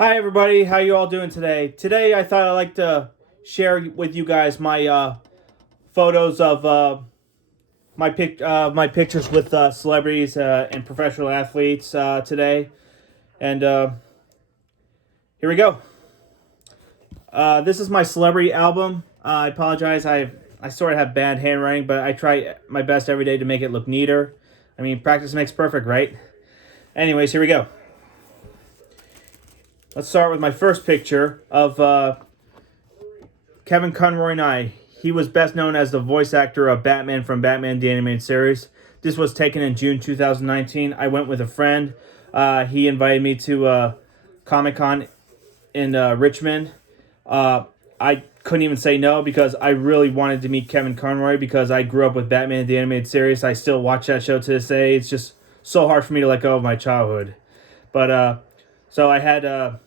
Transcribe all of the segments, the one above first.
Hi everybody, how you all doing today? Today I thought I'd like to share with you guys my photos of my pictures with celebrities and professional athletes today, and here we go. This is my celebrity album. I apologize, I sort of have bad handwriting, but I try my best every day to make it look neater. I mean, practice makes perfect, right? Anyways, here we go. Let's start with my first picture of Kevin Conroy and I. He was best known as the voice actor of Batman from Batman the Animated Series. This was taken in June 2019. I went with a friend. He invited me to Comic-Con in Richmond. I couldn't even say no because I really wanted to meet Kevin Conroy because I grew up with Batman the Animated Series. I still watch that show to this day. It's just so hard for me to let go of my childhood. But so I had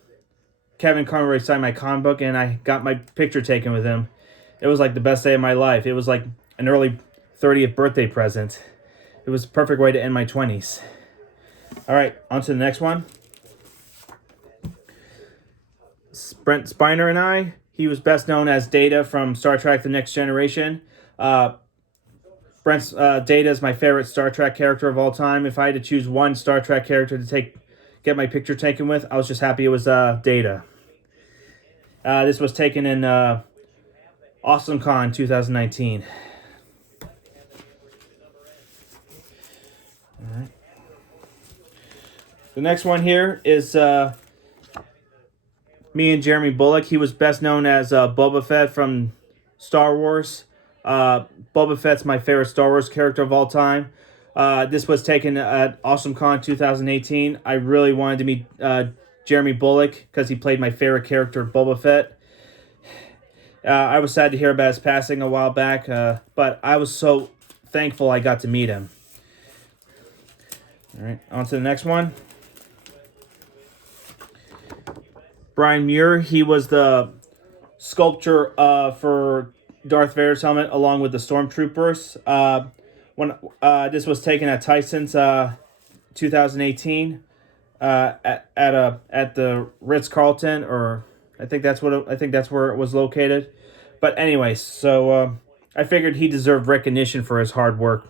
Kevin Conroy sign my comic book, and I got my picture taken with him. It was like the best day of my life. It was like an early 30th birthday present. It was a perfect way to end my 20s. All right, on to the next one. Brent Spiner and I. He was best known as Data from Star Trek The Next Generation. Brent's Data is my favorite Star Trek character of all time. If I had to choose one Star Trek character to get my picture taken with, I was just happy it was Data. This was taken in AwesomeCon 2019. All right. The next one here is me and Jeremy Bullock. He was best known as Boba Fett from Star Wars. Boba Fett's my favorite Star Wars character of all time. This was taken at AwesomeCon 2018. I really wanted to meet Jeremy Bullock because he played my favorite character, Boba Fett. I was sad to hear about his passing a while back, but I was so thankful I got to meet him. All right, on to the next one. Brian Muir, he was the sculptor for Darth Vader's helmet along with the Stormtroopers. When this was taken at Tyson's 2018 at the Ritz-Carlton, or I think that's where it was located. But anyways, so I figured he deserved recognition for his hard work.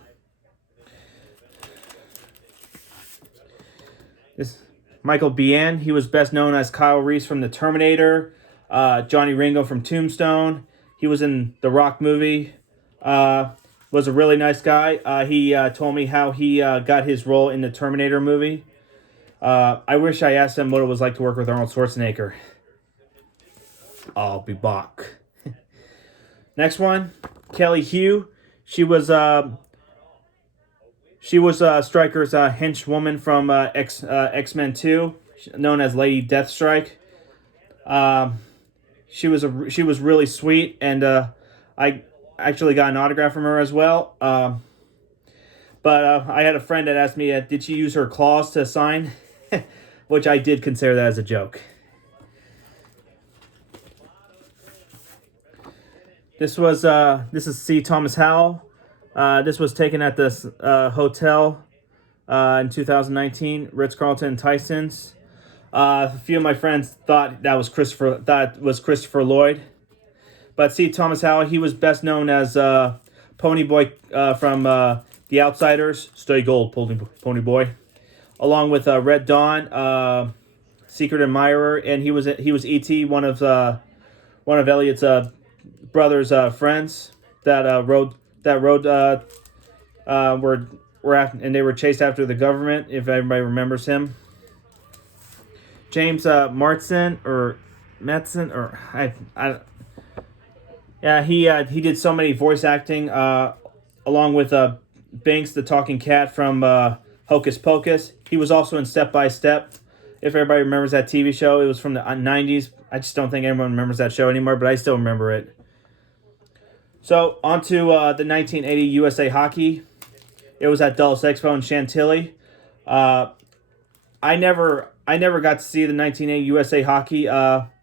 This Michael Biehn, he was best known as Kyle Reese from The Terminator, Johnny Ringo from Tombstone. He was in the Rock movie. Was a really nice guy. He told me how he got his role in the Terminator movie. I wish I asked him what it was like to work with Arnold Schwarzenegger. I'll be back. Next one, Kelly Hugh. She was Stryker's henchwoman from X-Men 2, known as Lady Deathstrike. She was really sweet, and I actually got an autograph from her as well. But I had a friend that asked me, did she use her claws to sign? Which I did consider that as a joke. This is C. Thomas Howell. This was taken at this hotel in 2019, Ritz-Carlton and Tyson's. A few of my friends thought that was Christopher Lloyd. But C. Thomas Howell, he was best known as Pony Boy from The Outsiders. Stay gold, Pony Boy. Along with Red Dawn, Secret Admirer, and he was E.T., one of Elliot's brother's friends that rode and they were chased after the government. If everybody remembers him, James Martson or Metzen or he did so many voice acting along with Binks the Talking Cat from Hocus Pocus. He was also in Step by Step. If everybody remembers that TV show, it was from the 90s. I just don't think anyone remembers that show anymore, but I still remember it. So, on to the 1980 USA Hockey. It was at Dulles Expo in Chantilly. I never got to see the 1980 USA Hockey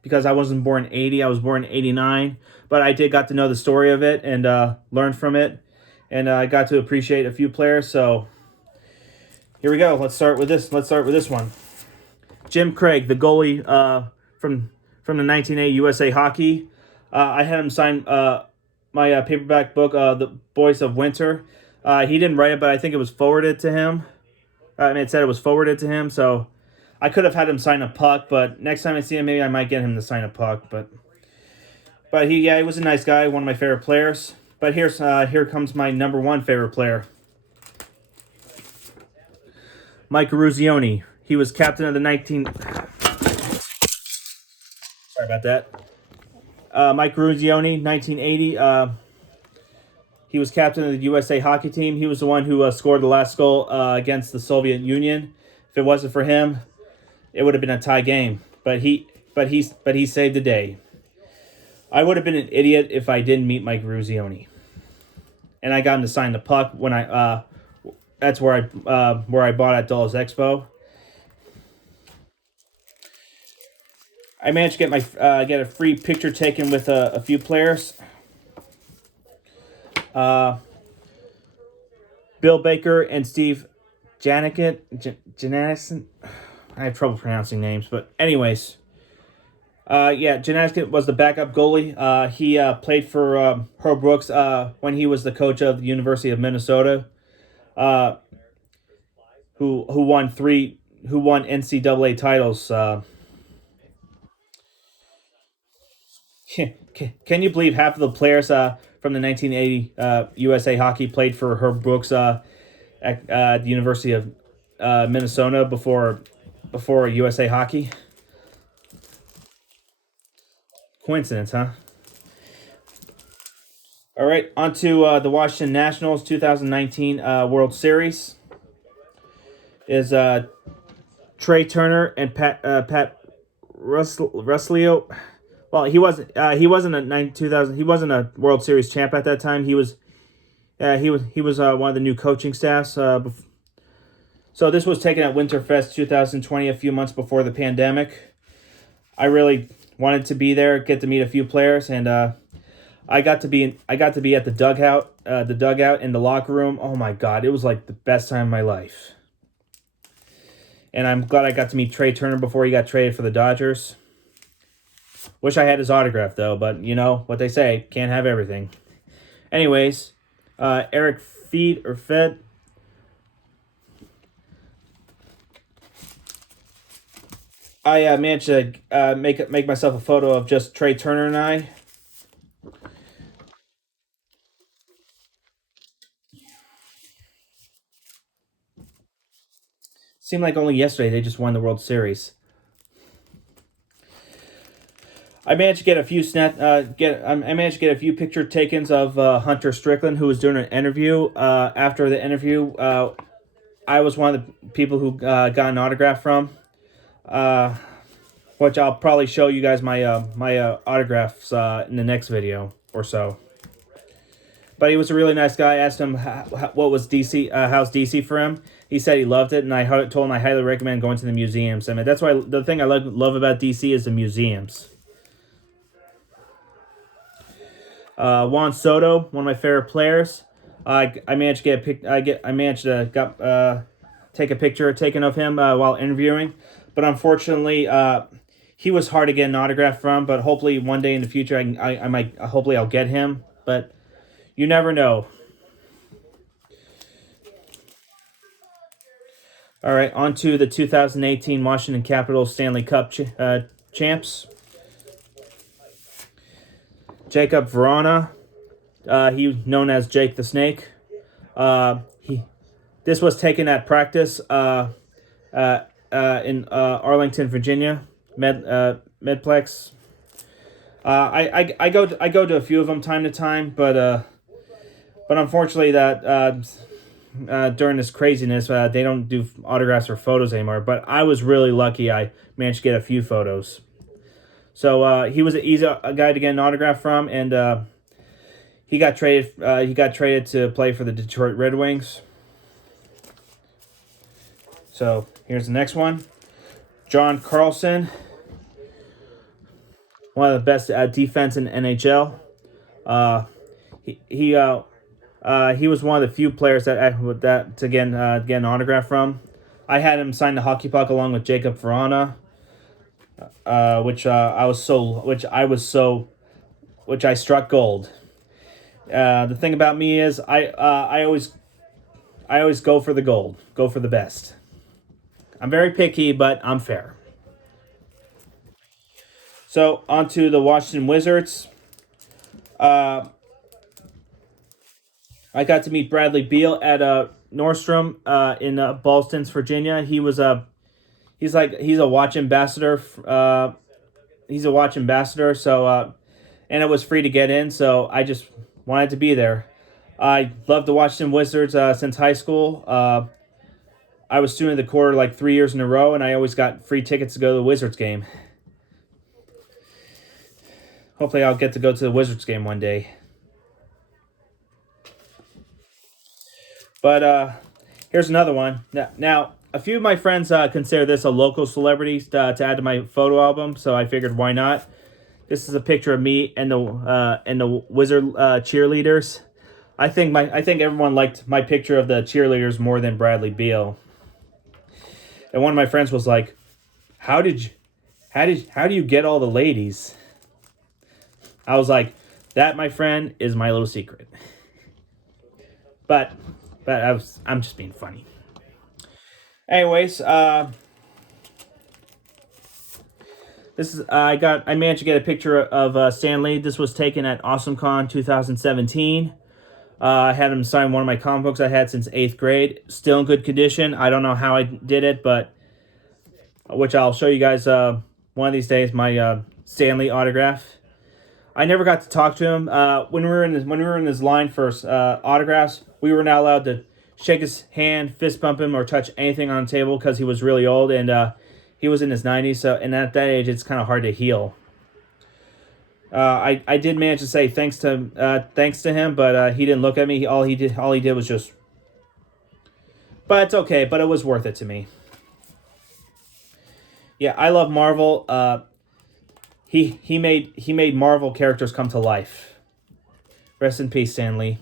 because I wasn't born in 80. I was born in 89. But I did got to know the story of it and learn from it. And I got to appreciate a few players. So, here we go. Let's start with this one. Jim Craig, the goalie from the 1980 USA Hockey. I had him sign my paperback book, The Voice of Winter. He didn't write it, but I think it was forwarded to him. It said it was forwarded to him, so I could have had him sign a puck, but next time I see him, maybe I might get him to sign a puck. But he was a nice guy, one of my favorite players. But here comes my number one favorite player, Mike Carusioni. He was captain of the Sorry about that. Mike Carusioni, 1980. He was captain of the USA Hockey team. He was the one who scored the last goal against the Soviet Union. If it wasn't for him, it would have been a tie game. But he saved the day. I would have been an idiot if I didn't meet Mike Carusioni. And I got him to sign the puck when that's where I bought at Dolls Expo. I managed to get a free picture taken with a few players. Bill Baker and Steve Janikson. I have trouble pronouncing names, but anyways. Janikson was the backup goalie. He played for Herb Brooks when he was the coach of the University of Minnesota, who won NCAA titles. Can you believe half of the players from the 1980 USA Hockey played for Herb Brooks at the University of Minnesota before USA Hockey? Coincidence, huh? All right, on to the Washington Nationals 2019 World Series. Is Trey Turner and Pat Russlio. Well, he wasn't a 2000. He wasn't a World Series champ at that time. He was one of the new coaching staffs. So this was taken at Winterfest 2020, a few months before the pandemic. I really wanted to be there, get to meet a few players, and I got to be at the dugout in the locker room. Oh my God, it was like the best time of my life. And I'm glad I got to meet Trey Turner before he got traded for the Dodgers. Wish I had his autograph though, but you know what they say, can't have everything. Anyways, Eric Fed. I managed to make myself a photo of just Trey Turner and I. Seemed like only yesterday they just won the World Series. I managed to get a few picture takens of Hunter Strickland, who was doing an interview. After the interview, I was one of the people who got an autograph from. Which I'll probably show you guys my autographs in the next video or so. But he was a really nice guy. I asked him what was DC, how's DC for him. He said he loved it, and I told him I highly recommend going to the museums. I mean, that's why the thing I love about DC is the museums. Juan Soto, one of my favorite players. I managed to take a picture taken of him while interviewing, but unfortunately, he was hard to get an autograph from. But hopefully, one day in the future, I'll get him. But you never know. All right, on to the 2018 Washington Capitals Stanley Cup champs. Jacob Verana, he known as Jake the Snake. This was taken at practice in Arlington, Virginia, Medplex. I go to a few of them time to time, but unfortunately that during this craziness they don't do autographs or photos anymore. But I was really lucky; I managed to get a few photos. So he's a guy to get an autograph from, and he got traded. He got traded to play for the Detroit Red Wings. So here's the next one: John Carlson, one of the best defense in NHL. He was one of the few players to get an autograph from. I had him sign the hockey puck along with Jacob Verana. which I struck gold. The thing about me is I always go for the gold, go for the best. I'm very picky, but I'm fair. So on to the Washington Wizards. Uh, I got to meet Bradley Beal at Nordstrom in Ballston, Virginia. He's a watch ambassador. He's a watch ambassador. So and it was free to get in. So I just wanted to be there. I love the Washington Wizards since high school. I was student of the quarter like 3 years in a row, and I always got free tickets to go to the Wizards game. Hopefully, I'll get to go to the Wizards game one day. But here's another one. Now, a few of my friends consider this a local celebrity to add to my photo album, so I figured why not. This is a picture of me and the Wizard cheerleaders. I think everyone liked my picture of the cheerleaders more than Bradley Beal. And one of my friends was like, how do you get all the ladies?" I was like, "That, my friend, is my little secret." But I'm just being funny. Anyways, this is I managed to get a picture of Stan Lee. This was taken at AwesomeCon 2017. I had him sign one of my comic books I had since 8th grade. Still in good condition. I don't know how I did it, but which I'll show you guys one of these days. My Stan Lee autograph. I never got to talk to him when we were in his line for autographs. We were not allowed to shake his hand, fist bump him, or touch anything on the table because he was really old and he was in his 90s. So, and at that age, it's kind of hard to heal. I did manage to say thanks to him, but he didn't look at me. All he did was just. But it's okay. But it was worth it to me. Yeah, I love Marvel. He made Marvel characters come to life. Rest in peace, Stan Lee.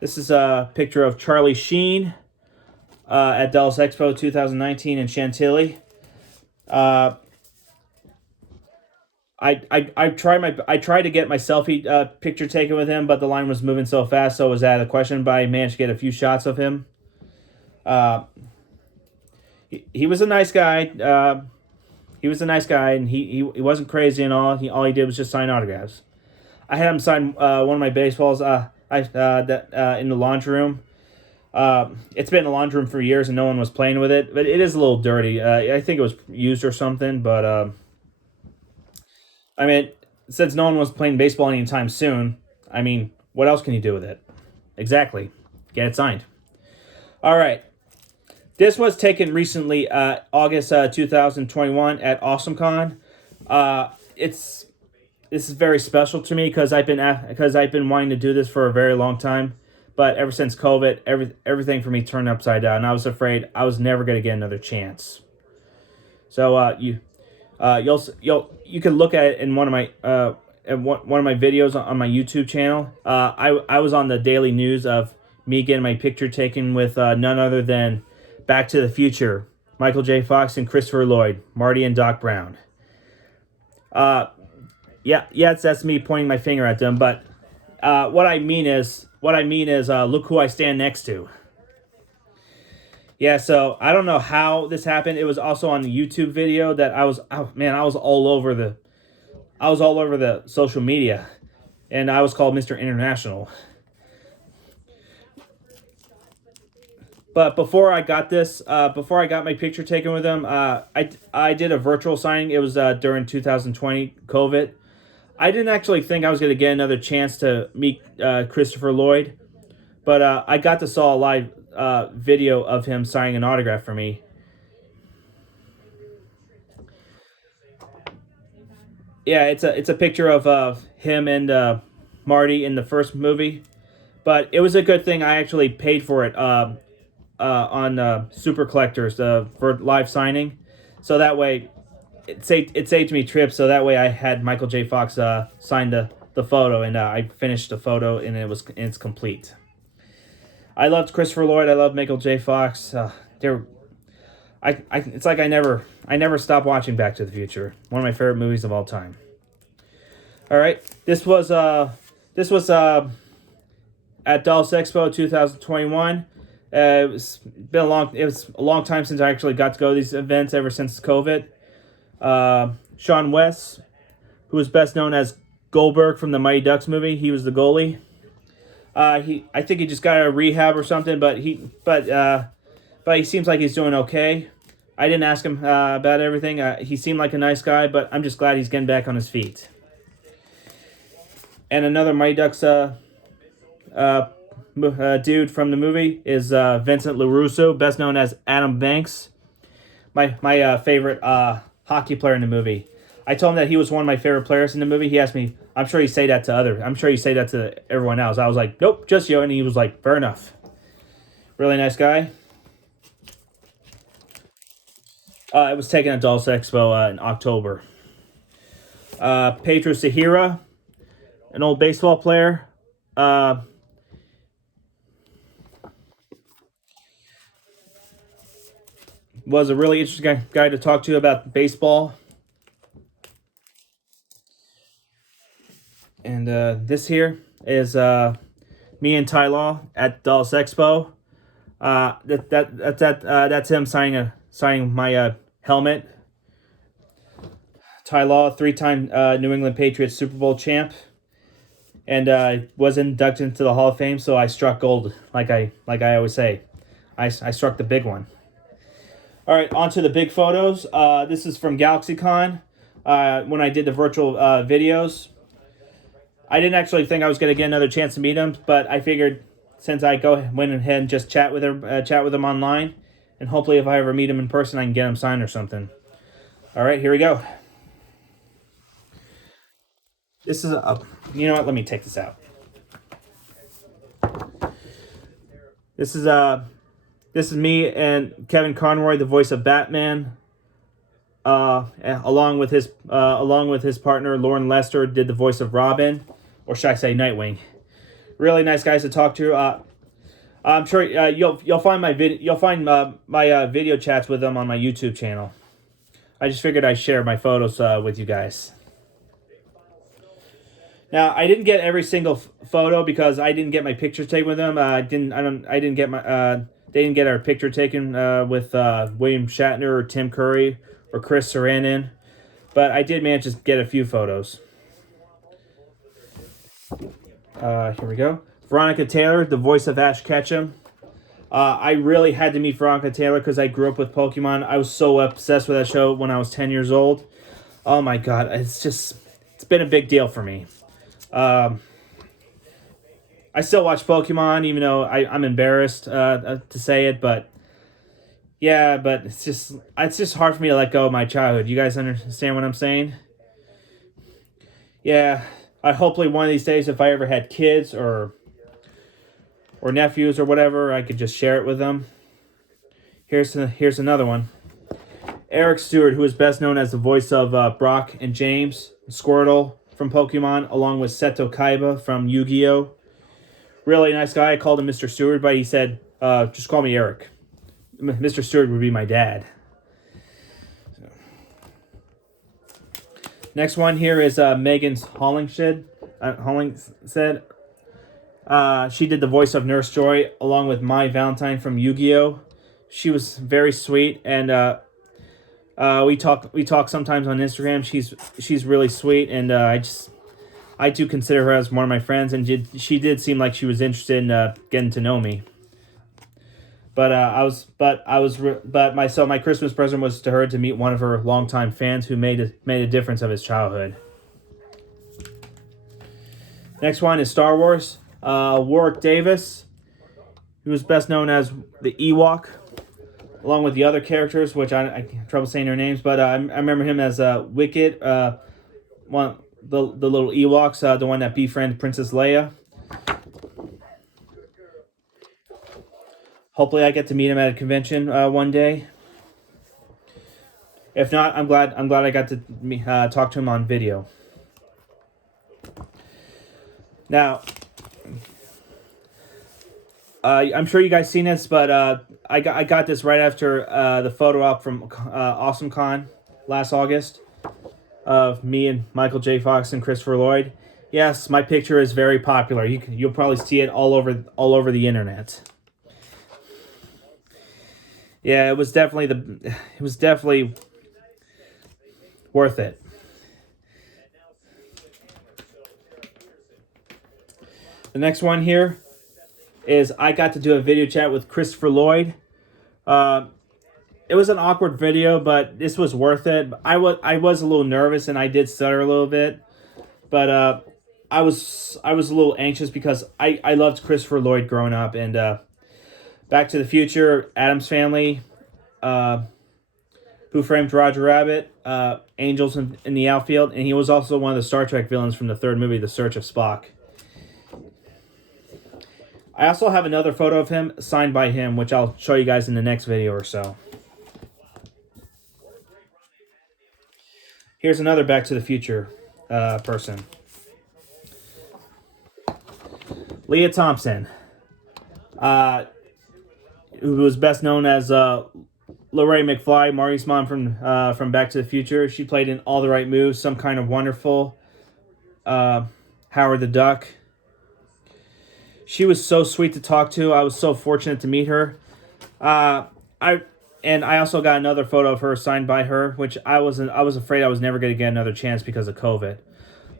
This is a picture of Charlie Sheen at Dallas Expo 2019 in Chantilly. I tried to get my selfie picture taken with him, but the line was moving so fast, so it was out of the question. But I managed to get a few shots of him. He was a nice guy. He was a nice guy, and he wasn't crazy and all. All he did was just sign autographs. I had him sign one of my baseballs. In the laundry room. It's been in the laundry room for years, and no one was playing with it. But it is a little dirty. I think it was used or something. But I mean, since no one was playing baseball anytime soon, I mean, what else can you do with it? Exactly, get it signed. All right. This was taken recently, August 2021 at AwesomeCon. This is very special to me because I've been wanting to do this for a very long time, but ever since COVID, everything for me turned upside down, and I was afraid I was never going to get another chance. So you can look at it in one of my videos on my YouTube channel. I was on the daily news of me getting my picture taken with none other than Back to the Future, Michael J. Fox and Christopher Lloyd, Marty and Doc Brown. That's me pointing my finger at them. But what I mean is, look who I stand next to. Yeah, so I don't know how this happened. It was also on the YouTube video that I was all over the social media, and I was called Mr. International. But before I got my picture taken with him, I did a virtual signing. It was during 2020 COVID. I didn't actually think I was going to get another chance to meet Christopher Lloyd, but I got to saw a live video of him signing an autograph for me. Yeah, it's a picture of him and Marty in the first movie, but it was a good thing I actually paid for it on Super Collectors for live signing, so that way it saved me trips. So that way I had Michael J. Fox sign the photo, and I finished the photo, and it's complete. I loved Christopher Lloyd. I loved Michael J. Fox. I it's like I never stopped watching Back to the Future. One of my favorite movies of all time. All right, this was at Dolls Expo 2021. It was a long time since I actually got to go to these events ever since COVID. Sean West, who was best known as Goldberg from the Mighty Ducks movie, he was the goalie. I think he just got out of rehab or something, but he seems like he's doing okay. I didn't ask him about everything. He seemed like a nice guy, but I'm just glad he's getting back on his feet. And another Mighty Ducks dude from the movie is Vincent LaRusso, best known as Adam Banks, my favorite hockey player in the movie. I told him that he was one of my favorite players in the movie. He asked me, I'm sure you say that to everyone else. I was like, nope, just you. And he was like, fair enough. Really nice guy. It was taken at Dolls Expo in October. Pedro Sahira, an old baseball player. Was a really interesting guy to talk to about baseball. And this here is me and Ty Law at Dolls Expo. That's him signing my helmet. Ty Law, 3-time New England Patriots Super Bowl champ, and was inducted into the Hall of Fame. So I struck gold, like I always say. I struck the big one. All right, on to the big photos. This is from GalaxyCon when I did the virtual videos. I didn't actually think I was going to get another chance to meet him, but I figured since I went ahead and just chat with him online, and hopefully if I ever meet him in person, I can get him signed or something. All right, here we go. This is you know what? Let me take this out. This is me and Kevin Conroy, the voice of Batman. Along with his partner Lauren Lester, did the voice of Robin, or should I say Nightwing. Really nice guys to talk to. I'm sure you'll find my video chats with them on my YouTube channel. I just figured I'd share my photos with you guys. Now I didn't get every single photo because I didn't get my picture taken with them. They didn't get our picture taken with William Shatner or Tim Curry or Chris Sarandon, but I did manage to get a few photos. Here we go. Veronica Taylor, the voice of Ash Ketchum. I really had to meet Veronica Taylor because I grew up with Pokemon. I was so obsessed with that show when I was 10 years old. Oh my god, it's been a big deal for me. I still watch Pokemon, even though I'm embarrassed to say it, but yeah, but it's just hard for me to let go of my childhood. You guys understand what I'm saying? Yeah, hopefully one of these days, if I ever had kids or nephews or whatever, I could just share it with them. Here's another one. Eric Stewart, who is best known as the voice of Brock and James, Squirtle from Pokemon, along with Seto Kaiba from Yu-Gi-Oh! Really nice guy. I called him Mr. Stewart, but he said, just call me Eric. Mr. Stewart would be my dad. Next one here is Megan Hollingshead. She did the voice of Nurse Joy along with Mai Valentine from Yu-Gi-Oh! She was very sweet, and we talk sometimes on Instagram. She's really sweet, and I do consider her as one of my friends, and she did seem like she was interested in getting to know me. My Christmas present was to her to meet one of her longtime fans who made a difference of his childhood. Next one is Star Wars. Warwick Davis, who is best known as the Ewok, along with the other characters, which I have trouble saying their names, but I remember him as Wicket, the little Ewoks, the one that befriended Princess Leia. Hopefully I get to meet him at a convention one day. If not, I'm glad I got to talk to him on video. Now, I'm sure you guys seen this, but I got this right after the photo op from Awesome Con last August of me and Michael J. Fox and Christopher Lloyd. Yes, my picture is very popular. You'll probably see it all over the internet. Yeah, it was definitely worth it. The next one here is I got to do a video chat with Christopher Lloyd. It was an awkward video, but this was worth it. I was a little nervous and I did stutter a little bit, but I was a little anxious because I loved Christopher Lloyd growing up, and Back to the Future, Addams Family, Who Framed Roger Rabbit, Angels in the Outfield, and he was also one of the Star Trek villains from the third movie, The Search of Spock. I also have another photo of him signed by him, which I'll show you guys in the next video or so. Here's another Back to the Future person. Leah Thompson, who was best known as Lorraine McFly, Marty's mom from Back to the Future. She played in All the Right Moves, Some Kind of Wonderful, Howard the Duck. She was so sweet to talk to. I was so fortunate to meet her. I also got another photo of her signed by her, which I was afraid I was never going to get another chance because of COVID.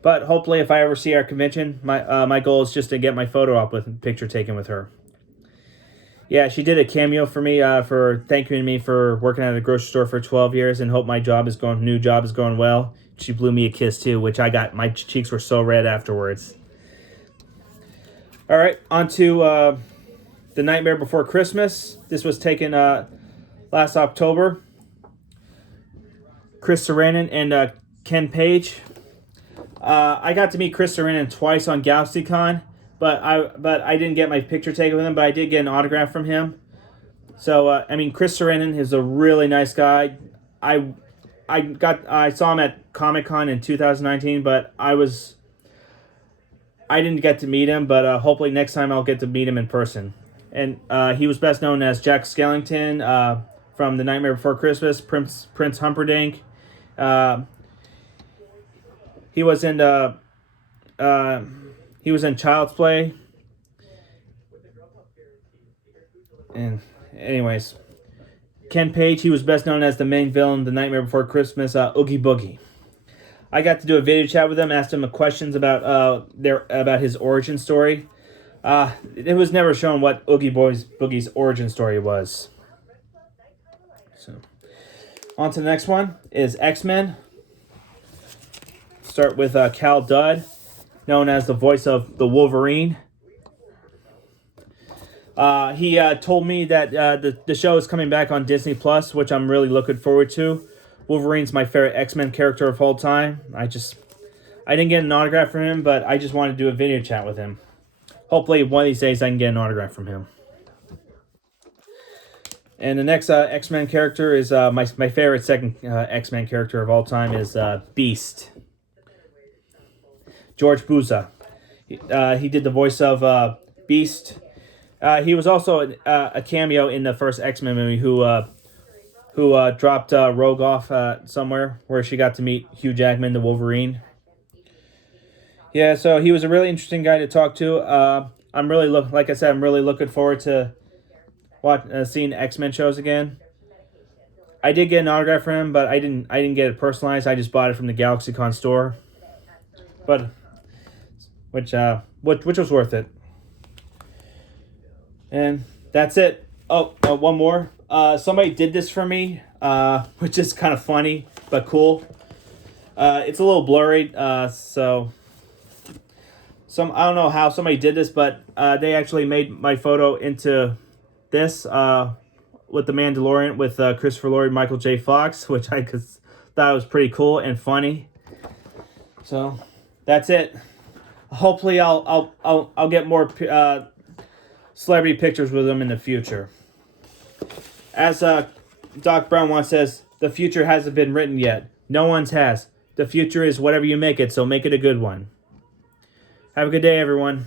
But hopefully, if I ever see our convention, my goal is just to get my photo up with picture taken with her. Yeah, she did a cameo for me for thanking me for working at a grocery store for 12 years and hope my new job is going well. She blew me a kiss too, which my cheeks were so red afterwards. All right, on to The Nightmare Before Christmas. This was taken last October. Chris Sarandon and Ken Page. I got to meet Chris Sarandon twice on GalaxyCon, but I didn't get my picture taken with him, but I did get an autograph from him. So Chris Sarandon is a really nice guy. I saw him at Comic-Con in 2019, but I didn't get to meet him, but hopefully next time I'll get to meet him in person. And he was best known as Jack Skellington from The Nightmare Before Christmas, Prince Humperdinck. He was in Child's Play. And anyways, Ken Page, he was best known as the main villain, The Nightmare Before Christmas, Oogie Boogie. I got to do a video chat with him, asked him questions about his origin story. It was never shown what Oogie Boogie's origin story was. So, on to the next one is X-Men. Start with Cal Dudd, known as the voice of the Wolverine. He told me that the show is coming back on Disney Plus, which I'm really looking forward to. Wolverine's my favorite X-Men character of all time. I didn't get an autograph from him, but I just wanted to do a video chat with him. Hopefully, one of these days I can get an autograph from him. And the next X-Men character is my favorite second X-Men character of all time is Beast. George Buza. He did the voice of Beast. He was also a cameo in the first X-Men movie who dropped Rogue off somewhere where she got to meet Hugh Jackman, the Wolverine. Yeah, so he was a really interesting guy to talk to. I'm really looking forward to seeing X-Men shows again. I did get an autograph from him, but I didn't get it personalized. I just bought it from the GalaxyCon store, but which was worth it. And that's it. Oh, one more. Somebody did this for me, which is kind of funny but cool. It's a little blurry, so I don't know how somebody did this, but they actually made my photo into this with the Mandalorian with Christopher Lloyd, Michael J. Fox, which I thought was pretty cool and funny. So that's it. Hopefully, I'll get more celebrity pictures with them in the future. As Doc Brown once says, the future hasn't been written yet. No one's has. The future is whatever you make it, so make it a good one. Have a good day, everyone.